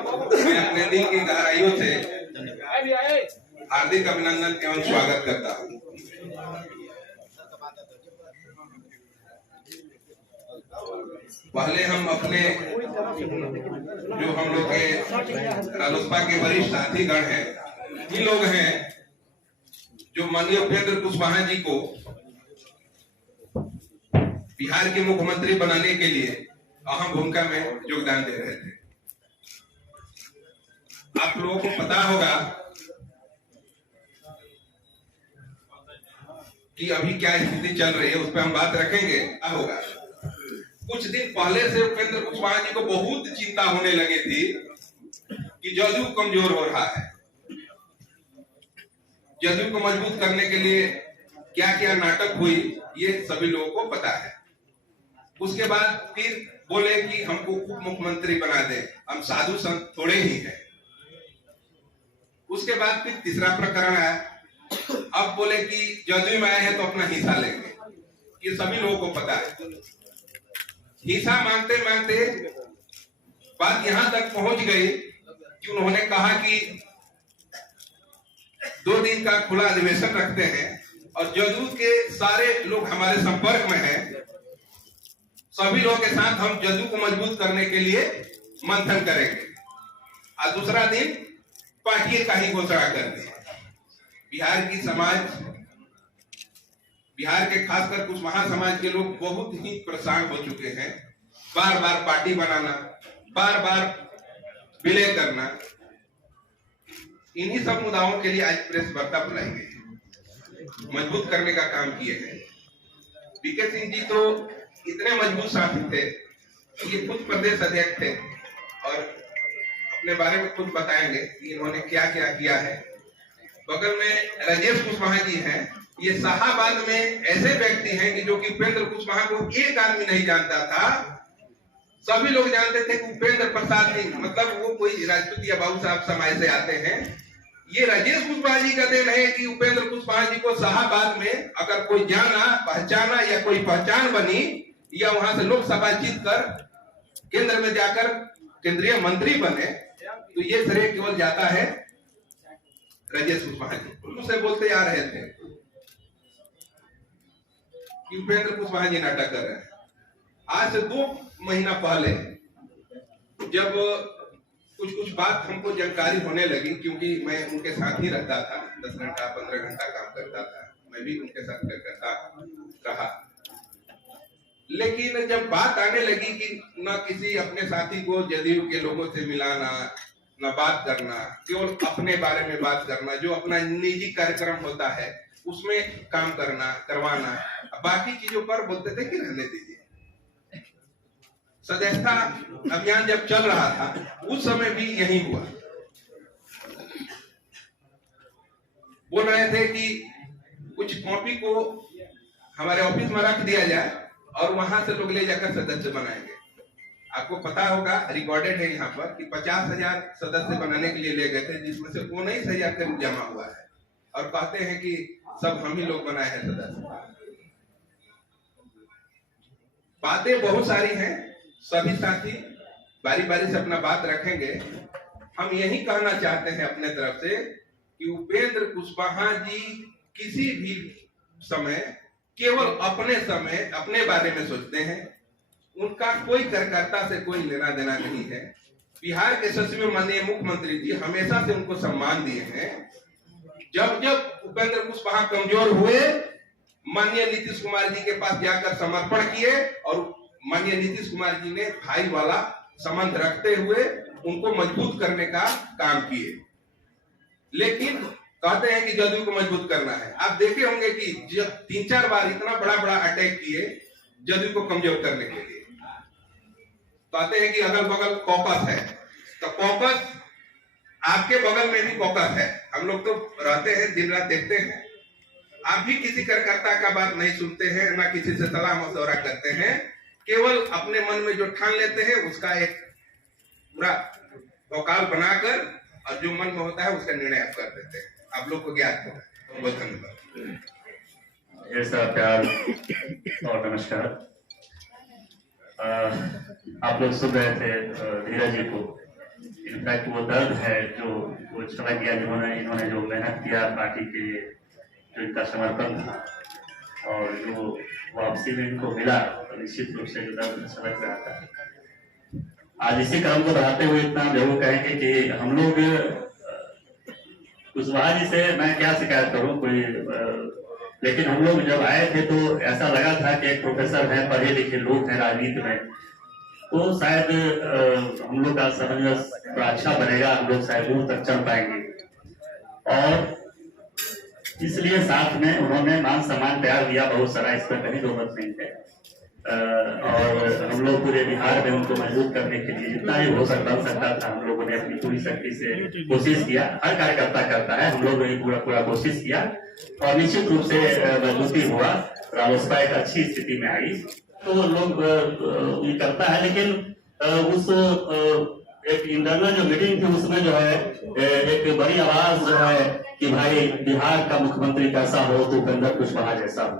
मैं अपने दिल की गहराइयों से हार्दिक अभिनंदन एवं स्वागत करता हूँ। पहले हम अपने जो हम लोग के रालोसपा के वरिष्ठ साथीगण हैं, ये लोग हैं जो माननीय उपेंद्र कुशवाहा जी को बिहार के मुख्यमंत्री बनाने के लिए अहम भूमिका में योगदान दे रहे थे। आप लोगों को पता होगा कि अभी क्या स्थिति चल रही है, उस पर हम बात रखेंगे। क्या होगा, कुछ दिन पहले से उपेंद्र कुशवाहा जी को बहुत चिंता होने लगी थी कि जदयू कमजोर हो रहा है। जदयू को मजबूत करने के लिए क्या क्या नाटक हुई, ये सभी लोगों को पता है। उसके बाद फिर बोले कि हमको उप मुख्यमंत्री बना दे, हम साधु संत थोड़े ही हैं। उसके बाद फिर तीसरा प्रकरण आया, अब बोले कि जदयू में आए हैं तो अपना हिस्सा लेंगे। ये सभी लोगों को पता है। हिस्सा मांगते मांगते बात यहां तक पहुंच गई कि उन्होंने कहा कि 2 दिन का खुला अधिवेशन रखते हैं और जदयू के सारे लोग हमारे संपर्क में हैं, सभी लोगों के साथ हम जदयू को मजबूत करने के लिए मंथन करेंगे। और दूसरा दिन पार्टी का ही घोषणा कर दी। बिहार की समाज, बिहार के खासकर कुशवाहा समाज के लोग बहुत ही परेशान हो चुके हैं। बार बार पार्टी बनाना, बार बार विलय करना, इन्हीं सब मुद्दाओं के लिए आज प्रेस वार्ता बुलाई गई, मजबूत करने का काम किए हैं। बीके सिंह जी तो इतने मजबूत साथी थे कि ये खुद प्रदेश अध्यक्ष थे और अपने बारे में खुद बताएंगे कि इन्होंने क्या क्या किया है। बगल में राजेश कुशवाहा जी हैं, ये शाहाबाद में ऐसे व्यक्ति हैं कि जो कि उपेंद्र कुशवाहा को एक आदमी नहीं जानता था। सभी लोग जानते थे कि उपेंद्र प्रसाद जी मतलब वो कोई राजपूत या बाबू साहब समाज से आते हैं। ये राजेश कुशवाहा जी का देन है कि उपेंद्र कुशवाहा जी को शाहाबाद में अगर कोई जाना, पहचाना या कोई पहचान बनी या वहां से लोकसभा जीत कर केंद्र में जाकर केंद्रीय मंत्री बने, तो ये श्रेय केवल जाता है राजेश कुशवाहा जी। उनसे बोलते आ रहे थे कि उपेंद्र कुशवाहा जी नाटक कर रहे हैं। आज से 2 महीना पहले जब कुछ बात हमको जानकारी होने लगी, क्योंकि मैं उनके साथ ही रहता था, 10 घंटा 15 घंटा काम करता था, मैं भी उनके साथ करता रहा। लेकिन जब बात आने लगी कि न किसी अपने साथी को जदयू के लोगों से मिलाना, न बात करना, केवल अपने बारे में बात करना, जो अपना निजी कार्यक्रम होता है उसमें काम करना, करवाना, बाकी चीजों पर बोलते थे कि रहने दीजिए। सदस्यता अभियान जब चल रहा था उस समय भी यही हुआ। बोल रहे थे कि कुछ कॉपी को हमारे ऑफिस में रख दिया जाए और वहां से लोग ले जाकर सदस्य बनाएंगे। आपको पता होगा, रिकॉर्डेड है यहाँ पर कि 50,000 सदस्य बनाने के लिए ले गए थे, जिसमें से 19,000 करीब जमा हुआ है और कहते हैं कि सब हम ही लोग बनाए हैं सदस्य। बातें बहुत सारी हैं, सभी साथी बारी बारी से अपना बात रखेंगे। हम यही कहना चाहते हैं अपने तरफ से कि उपेंद्र कुशवाहा जी किसी भी समय केवल अपने बारे में सोचते हैं। उनका कोई कार्यकर्ता से कोई लेना देना नहीं है। बिहार के यशस्वी माननीय मुख्यमंत्री जी हमेशा से उनको सम्मान दिए हैं। जब जब उपेंद्र कुशवाहा कमजोर हुए, माननीय नीतीश कुमार जी के पास जाकर समर्पण किए और माननीय नीतीश कुमार जी ने भाई वाला संबंध रखते हुए उनको मजबूत करने का काम किए। लेकिन कहते हैं कि जदयू को मजबूत करना है। आप देखे होंगे कि 3-4 बार इतना बड़ा अटैक किए जदयू को कमजोर करने के लिए। कहते हैं कि अगल बगल कॉकस है, तो कॉकस आपके बगल में भी कॉकस है। हम लोग तो रहते हैं, दिन रात देखते हैं। आप भी किसी कार्यकर्ता का बात नहीं सुनते हैं, ना किसी से सलाह मशवरा करते हैं, केवल अपने मन में जो ठान लेते हैं उसका एक पूरा वकाल बनाकर और जो मन में होता है उसका निर्णय आप कर देते हैं। आप लोग को ज्ञात होगा। बहुत धन्यवाद। ऐसा प्यार और नमस्कार। आप लोग सुन रहे थे धीरज जी को। इनफैक्ट वो दर्द है जो वो समझ गया इन्होंने जो मेहनत किया पार्टी के लिए, जो इनका समर्पण था और जो वापसी में इनको मिला, तो निश्चित रूप से जो दर्द समझ रहा था। आज इसी क्रम को बढ़ाते हुए इतना जरूर कहेंगे कि हम लोग कुशवाहा जी से मैं क्या शिकायत करूं कोई, लेकिन हम लोग जब आए थे तो ऐसा लगा था कि एक प्रोफेसर हैं, पढ़े लिखे लोग हैं राजनीति में, तो शायद हम लोग का समझ थोड़ा अच्छा बनेगा, हम लोग शायद दूर तक चल पाएंगे। और इसलिए साथ में उन्होंने मान सम्मान प्यार दिया बहुत सारा, इस पर कहीं दो मत नहीं है। और हम लोग पूरे बिहार में उनको मजबूत करने के लिए जितना भी हो सकता था हम लोगों ने अपनी पूरी शक्ति से कोशिश किया। हर कार्यकर्ता करता है, हम लोगों ने पूरा कोशिश किया और निश्चित रूप से मजबूती हुआ, रालोसपा एक अच्छी स्थिति में आई। तो लोग ये करता है, लेकिन उस एक इंटरनल जो मीटिंग थी उसमें जो है एक बड़ी आवाज जो है कि भाई बिहार का मुख्यमंत्री कैसा हो तो उपेंद्र कुशवाहा जैसा हो।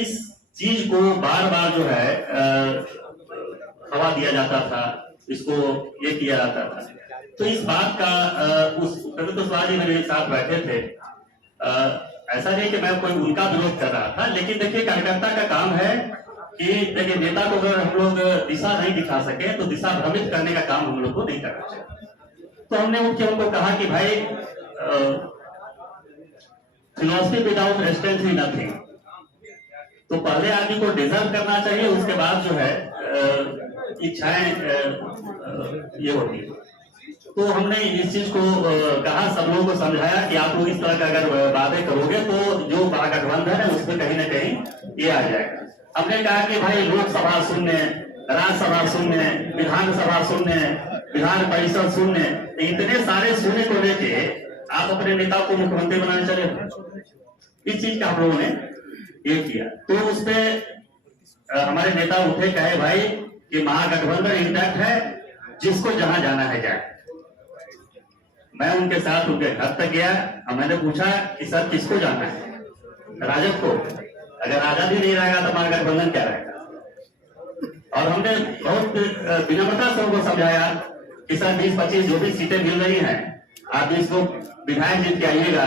इस चीज को बार बार जो है हवा दिया जाता था, इसको ये किया जाता था। तो इस बात का उस उपेंद्र कुशवाहा जी मेरे साथ बैठे थे, ऐसा नहीं कि मैं कोई उनका विरोध कर रहा था, लेकिन देखिए कार्यकर्ता का काम है कि देखिए नेता को अगर हम लोग दिशा नहीं दिखा सके तो दिशा भ्रमित करने का काम हम लोग को नहीं करना चाहिए। तो हमने उनको कहा कि भाई फिलॉसफी विदाउट एस्टेंस ही नथिंग, तो पहले आदमी को डिजर्व करना चाहिए, उसके बाद जो है इच्छाएं ये होती है। तो हमने इस चीज को कहा, सब लोगों को समझाया कि आप लोग इस तरह का अगर बातें करोगे तो जो महागठबंधन है उसमें कहीं ना कहीं ये आ जाएगा। हमने कहा कि भाई लोकसभा शून्य, राज्यसभा शून्य, विधानसभा शून्य, विधान परिषद शून्य, इतने सारे शून्य को लेके आप अपने नेता को मुख्यमंत्री बनाने चले। इस चीज का हम लोगों ने ये किया। तो उसपे हमारे नेता उठे, कहे भाई कि महागठबंधन इंटैक्ट है, जिसको जहां जाना है जाए। मैं उनके साथ उनके घर तक गया और मैंने पूछा कि सर किसको जाना है? राजद को। अगर राजद ही नहीं रहेगा तो महागठबंधन क्या रहेगा? और हमने बहुत विनम्रता से उनको समझाया कि सर 20-25 जो भी सीटें मिल रही हैं, आप इसको विधायक जीत के आइएगा,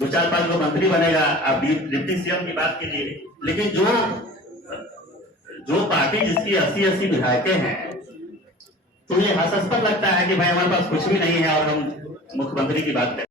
2-4-5 लोग मंत्री बनेगा, आप डिप्टी सीएम की बात कीजिए। लेकिन जो पार्टी जिसकी 80-80 विधायकें हैं, तो ये हास्यास्पद लगता है कि भाई हमारे पास कुछ भी नहीं है और हम मुख्यमंत्री की बात करें।